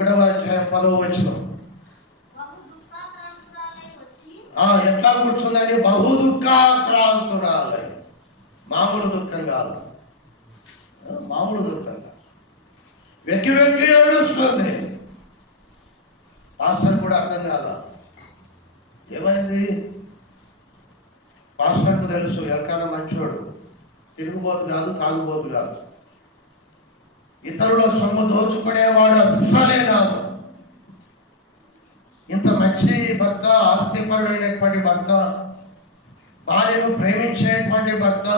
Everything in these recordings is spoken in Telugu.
1వ అధ్యాయం 10వ వచనం. ఎట్లా కూర్చుందండి? బహు దుఃఖాక్రాంతురాలై. మామూలు దుఃఖం కాదు, మామూలు దుఃఖం కాదు. వెక్కి వెక్కి ఏడుస్తుంది. పాస్టర్ కూడా అర్థం కాదా ఏమైంది? పాస్టర్కు తెలుసు ఎల్కానా మంచోడు, తిరుగుబోతు కాదు, తాగుబోతు కాదు, ఇతరుల సొమ్ము దోచుకునేవాడు అస్సలే కాదు. ఇంత మంచి భర్త, ఆస్తిపరుడైనటువంటి భర్త, భార్యను ప్రేమించేటువంటి భర్త,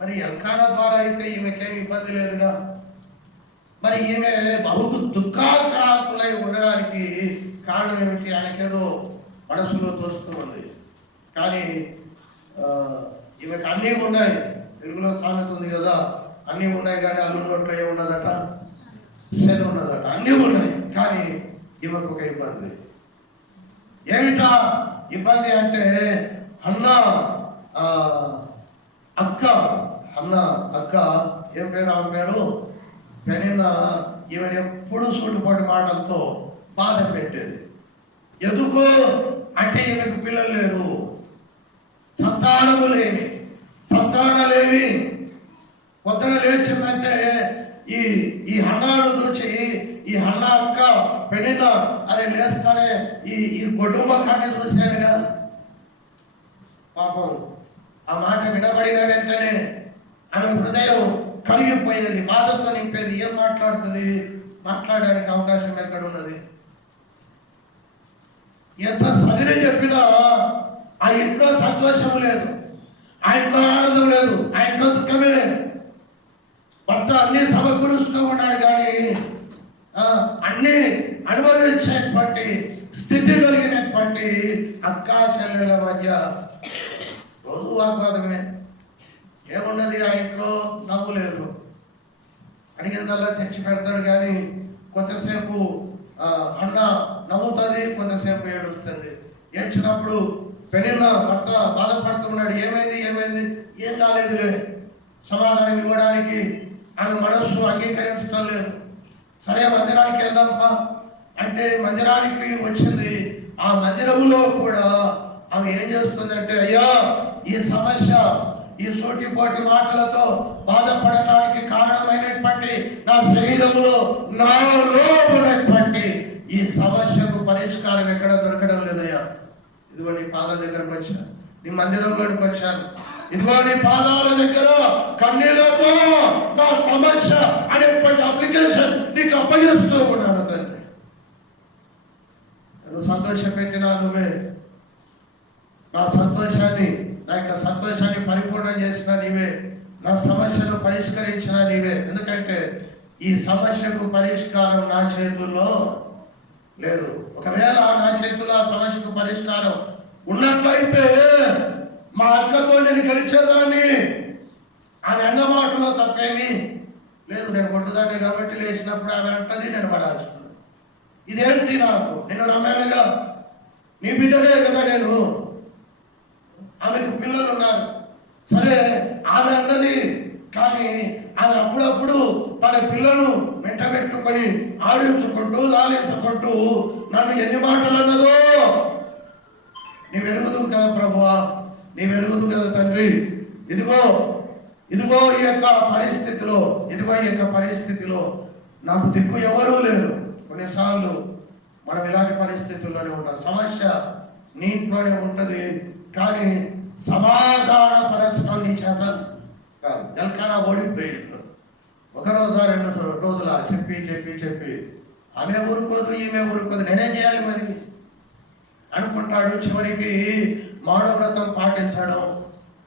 మరి ఎల్కానా ద్వారా అయితే ఈమెకేం ఇబ్బంది లేదుగా. మరి ఈమె బహు దుఃఖాక్రాంతులై ఉండడానికి కారణం ఏమిటి? ఆయనకేదో మనసులో తోస్తూ ఉంది. కానీ ఈమెకు అన్నీ ఉన్నాయి. తెలుగులో సామెత ఉంది కదా, అన్నీ ఉన్నాయి కానీ అల్లు నోట్లో ఏమున్నదట, శని ఉన్నదట. అన్నీ ఉన్నాయి కానీ ఈమెకు ఒక ఇబ్బంది. ఏమిటా ఇబ్బంది అంటే, అన్న అక్క ఏం పేరు ఆమె పేరు? పెనిన్నా. ఈమెను ఎప్పుడు సూటుపాటు మాటలతో బాధ పెట్టేది. ఎందుకు అంటే ఈమెకు పిల్లలు లేరు, సంతానలేవి. పొద్దున లేచిందంటే ఈ హన్నాను చూచి, ఈ హన్నా అక్క పెనిన్న అరే లేస్తానే ఈ గొడ్డుమ్మకాన్ని చూశానుగా. పాపం ఆ మాట వినబడిన వెంటనే ఆమె హృదయం కరిగిపోయేది, బాధతో నింపేది. ఏం మాట్లాడుతుంది? మాట్లాడడానికి అవకాశం ఎక్కడ ఉన్నది? ఎంత సదిరి చెప్పినా ఆ ఇంట్లో సంతోషం లేదు, ఆ ఇంట్లో ఆనందం లేదు, ఆ ఇంట్లో దుఃఖమే లేదు. భర్త అన్ని సమకూరుస్తూ ఉన్నాడు కానీ అన్ని అనుభవించేటువంటి స్థితి కలిగినటువంటి అక్కా చెల్లెల మధ్య రోజు వాగ్వాదమే. ఏమున్నది? ఆ ఇంట్లో నవ్వు లేదు. అడిగిందల్లా తెచ్చి పెడతాడు కానీ కొంతసేపు అన్న నవ్వుతుంది, కొంతసేపు ఏడుస్తుంది. ఏడ్చినప్పుడు పెనిన్న భర్త బాధపడుతున్నాడు. ఏమైంది? ఏం కాలేదులే. సమాధానం ఇవ్వడానికి ఆమె మనస్సు అంగీకరించడం లేదు. సరే మందిరానికి వెళ్దాంపా అంటే మందిరానికి వచ్చింది. ఆ మందిరంలో కూడా ఆమె ఏం చేస్తుందంటే, అయ్యా ఈ సమస్య, ఈ సూటిపోటి మాటలతో బాధపడటానికి కారణమైనటువంటి నా శరీరంలో, నాలో ఉన్నటువంటి ఈ సమస్యకు పరిష్కారం ఎక్కడ దొరకడం లేదయ్యా. ఇదిగో నీ పాదాల దగ్గరకు వచ్చాను, నీ మందిరంలోనికి వచ్చాను, ఇదిగో నీ పాదాల దగ్గర కన్నీళ్లతో నా సమస్య అనేటువంటి అప్లికేషన్ నీకు అప్పగిస్తూ ఉన్నాను తండ్రి. నువ్వు సంతోషపెట్టినా నువ్వే, నా యొక్క సంతోషాన్ని పరిపూర్ణం చేసిన నీవే, నా సమస్యను పరిష్కరించిన నీవే. ఎందుకంటే ఈ సమస్యకు పరిష్కారం నా చేతుల్లో లేదు. ఒకవేళ నా చేతుల్లో ఆ సమస్యకు పరిష్కారం ఉన్నట్లయితే మా అక్కతో నేను గెలిచేదాన్ని. ఆమె అన్న మాటలో తప్పేమి లేదు. నేను కొట్టుదాన్ని కాబట్టి లేచినప్పుడు ఆమె అంటది, నేను పడాల్సింది. ఇదేంటి? నాకు నేను నమ్మానుగా, నీ బిడ్డనే కదా నేను. ఆమెకు పిల్లలు ఉన్నారు, సరే ఆమె అన్నది. కానీ ఆమె అప్పుడప్పుడు తన పిల్లలను వెంటబెట్టుకొని ఆడించుకుంటూ లాలించుకుంటూ నన్ను ఎన్ని మాటలు అన్నదో. నీ వెలుగుదు కదా ప్రభువా, నీ వెలుగుదు కదా తండ్రి. ఇదిగో ఈ యొక్క పరిస్థితిలో నాకు దిక్కు ఎవరూ లేరు. కొన్నిసార్లు మనం ఇలాంటి పరిస్థితుల్లోనే ఉంటాం. సమస్య నీ ఇంట్లోనే ఉంటది కానీ సమాధాన పరచడం నీ చేత కాదు. ఎల్కానా ఓడిపోయాడు. ఒక రోజు 2 రోజుల చెప్పి ఆమె ఊరుకోదు, ఈమె ఊరుకోదు. నేనేం చేయాలి మరి అనుకుంటాడు. చివరికి మానవ్రతం పాటించడం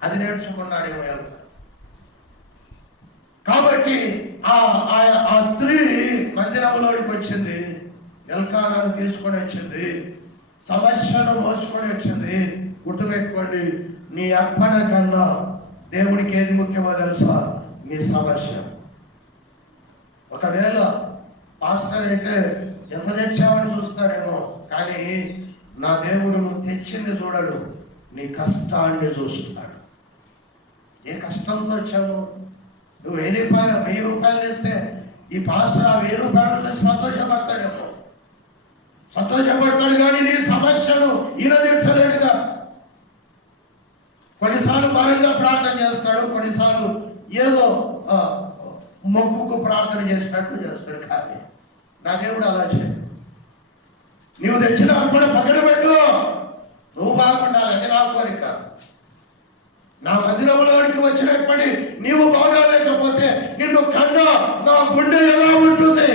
అది నేర్చుకున్నాడేమో ఎల్కానా. కాబట్టి ఆ స్త్రీ మందిరంలోనికి వచ్చింది, ఎల్కానాను తీసుకొని వచ్చింది, సమస్యను మోసుకొని వచ్చింది. గుర్తుపెట్టుకోండి, నీ అర్పణ కన్నా దేవుడికి ఏది ముఖ్యమో తెలుసా? నీ సమస్య. ఒకవేళ పాస్టర్ అయితే ఎంత తెచ్చామని చూస్తాడేమో, కానీ నా దేవుడు నువ్వు తెచ్చింది చూడడు, నీ కష్టాన్ని చూస్తున్నాడు. ఏ కష్టంతో వచ్చావు? నువ్వు 1000 రూపాయలు తెస్తే ఈ పాస్టర్ ఆ 1000 రూపాయలు సంతోషపడతాడు. సంతోషపడతాడు కానీ నీ సమస్యను ఈయన తీర్చలేడుగా. కొన్నిసార్లు బలంగా ప్రార్థన చేస్తాడు, కొన్నిసార్లు ఏదో మొక్కుకు ప్రార్థన చేసినట్టు చేస్తాడు. కానీ నా దేవుడు అలా చేయడు. నీవు తెచ్చిన అర్పణ పక్కన పెట్టు, నువ్వు బాగుండాలి, అది నా కోరిక. నా మందిరంలోనికి వచ్చినప్పటి నీవు బాగాలేకపోతే నిన్ను కన్నా నా గుండె ఎలా ఉంటుంది?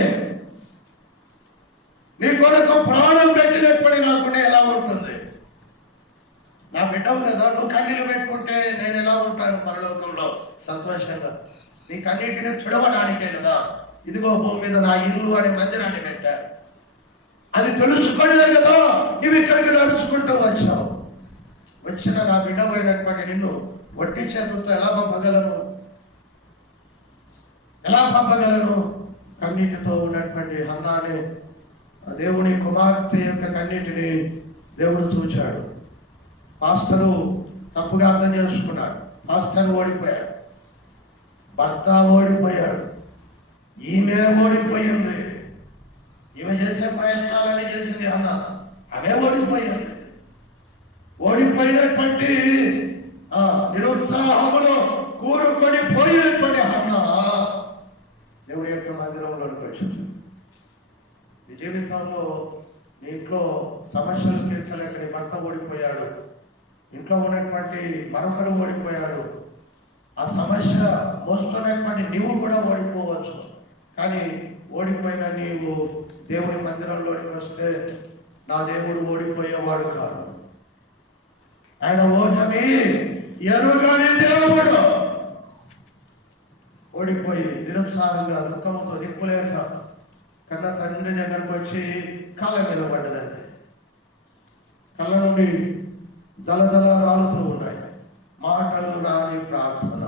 నీ కొరకు ప్రాణం పెట్టినప్పటి నా గుండె ఎలా ఉంటుంది? నా బిడ్డవు కదా, నువ్వు కన్నీళ్ళు పెట్టుకుంటే నేను ఎలా ఉంటాను పరలోకంలో సంతోషంగా? నీ కన్నీటిని తుడవడానికే కదా ఇదిగో భూమి మీద నా ఇల్లు అనే మందిరాన్ని పెట్టారు. అది తెలుసుకునే కదా నువ్వు ఇక్కడికి నడుచుకుంటూ వచ్చావు. వచ్చిన నా బిడ్డపోయినటువంటి నిన్ను వట్టి చేతులతో ఎలా పంపగలను? ఎలా పంపగలను? కన్నీటితో ఉన్నటువంటి హన్నానే దేవుని కుమార్తె యొక్క కన్నీటిని దేవుడు చూచాడు. పాస్టరు తప్పుగా అర్థం చేసుకున్నాడు. పాస్టర్ ఓడిపోయాడు, భర్త ఓడిపోయాడు, ఈమె ఓడిపోయింది. ఈమె చేసే ప్రయత్నాలని చేసింది అన్న, ఆమె ఓడిపోయింది. ఓడిపోయినటువంటి నిరుత్సాహములో కూరుకొని పోయినటువంటి అన్న దేవుడి యొక్క మందిరంలోకి వచ్చింది. నీ జీవితంలో నీ ఇంట్లో సమస్యలు తీర్చలేక నీ భర్త ఓడిపోయాడు, ఇంట్లో ఉన్నటువంటి మరొకరు ఓడిపోయాడు. ఆ సమస్య మోస్తున్నటువంటి నీవు కూడా ఓడిపోవచ్చు. కానీ ఓడిపోయిన నీవు దేవుడి మందిరంలోకి వస్తే నా దేవుడు ఓడిపోయేవాడు కాదు. ఆయన ఓటమి ఎరుగని దేవుడు. ఓడిపోయి నిరుత్సాహంగా దుఃఖంతో దిక్కులేక కన్న తండ్రి దగ్గరకు వచ్చి కాళ్ళ మీద పడ్డదండి. కళ్ళ నుండి జలజల రాలుతూ ఉన్నాయి. మాటలు రాని ప్రార్థన.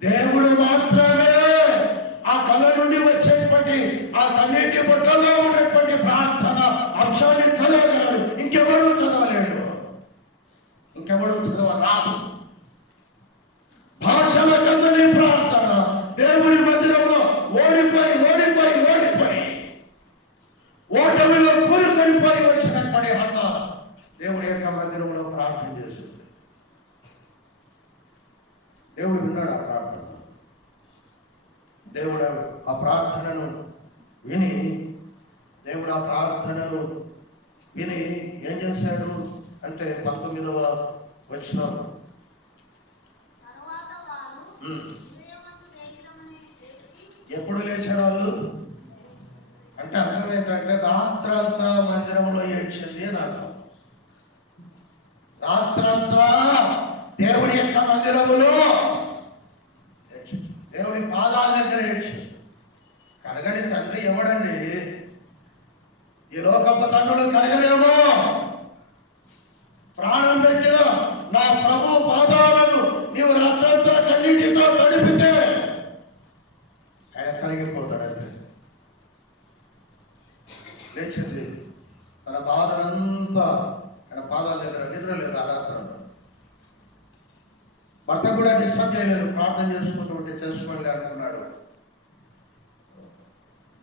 దేవుడు మాత్రమే ఆ కళ్ళ నుండి వచ్చేటువంటి ఆ కన్నీటి బొట్టలో ఉన్నటువంటి ప్రార్థన అంశాన్ని చదవగలడు. ఇంకెవడూ చదవలేడు, ఇంకెవడూ చదవరాదు. భాషల కందని ప్రార్థన దేవుని మందిరంలో ఓడిపోయి ఓడిపోయి ఓడిపోయి ఓటమిలో కూరుకొనిపోయి వచ్చినటువంటి హన్న దేవుడి యొక్క మందిరంలో ప్రార్థన చేసింది. దేవుడు విన్నాడు ఆ ప్రార్థన. దేవుడు ఆ ప్రార్థనను విని ఏం చేశాడు అంటే 19వ వచనం, ఎప్పుడు లేచారు వాళ్ళు అంటే అర్థం ఏంటంటే రాత్రంతా మందిరంలో ఏడ్చింది అని అర్థం. రాత్రంతా దేవుడి యొక్క మందిరములో దేవుడి పాదాల దగ్గర ఏడ్చింది. కరగని తండ్రి ఎవడండి? ఈ లోకపు తండ్రులు కరగలేమో. ప్రాణం పెట్టిన నా ప్రభు పాదాలను నీవు రాత్రంతా కన్నీటితో తడిపితే ఆయన కరిగిపోతాడంటే లేచింది. తన బాధనంతా ఆయన పాదాల దగ్గర నిద్ర లేదు. ఆ రాత్రి భర్త కూడా డిస్టర్బ్ చేయలేదు, ప్రార్థన చేసుకుంటుంటే చేసుకోండి అంటున్నాడు.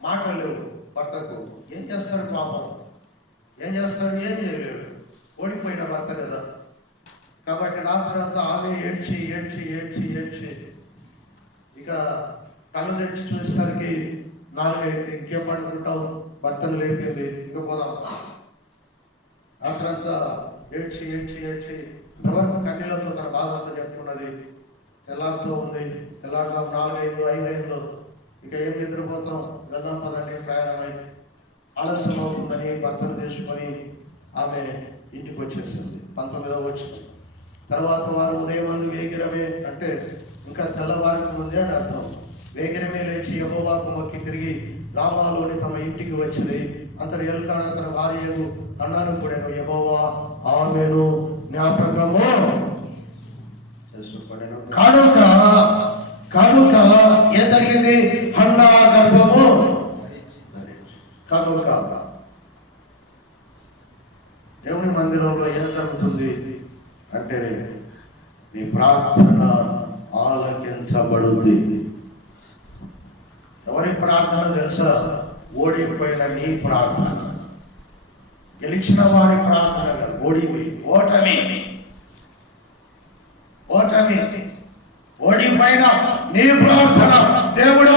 మాటలు లేవు భర్తకు. ఏం చేస్తాడు పాపం? ఏం చేస్తాడు? ఏం చేయలేడు. ఓడిపోయిన భర్త కదా. కాబట్టి రాత్రి అంతా ఆమె ఏడ్చి ఏడ్చి ఏడ్చి ఏడ్చి ఇక కళ్ళు తెచ్చి చూసేసరికి 4-5 ఇంకేం పడుకుంటావు, భర్తను లేపింది, ఇక పోదాం. రాత్రంతా ఏడ్చి ఏడ్చి ఏడ్చి ఎవరికి కన్నీళ్ళతో తన బాధంతా చెప్తున్నది. తెల్లారుతూ ఉంది. తెల్లారుతాం 4-5 ఇక ఏం నిద్రపోతాం, గదాం పదండి ప్రయాణమై ఆలస్యం అవుతుందని భర్తను తీసుకొని ఆమె ఇంటికి వచ్చేసింది. 19వ వచనం, తర్వాత వారు ఉదయమందు వేగిరమే అంటే ఇంకా తెల్లవారికి ముందే అని అర్థం. వేగిరమే లేచి యెహోవాకు మొక్కి తిరిగి రామాలోని తమ ఇంటికి వచ్చింది. అంతటి ఎల్కానా తన భార్యకు అన్నాను కూడా యెహోవా ఆమెను జ్ఞాపకము చేసుకొనెను. కనుక ఏం జరిగింది? హన్నా గర్భము కనుక. దేవుని మందిరంలో ఏం జరుగుతుంది అంటే నీ ప్రార్థన ఆలకించబడుతుంది. ఎవరి ప్రార్థన తెలుసా? ఓడిపోయిన నీ ప్రార్థన, గెలిచిన వారి ప్రార్థన కాదు. ఓటమి ఓడిపోయిన నీ ప్రార్థన దేవుడు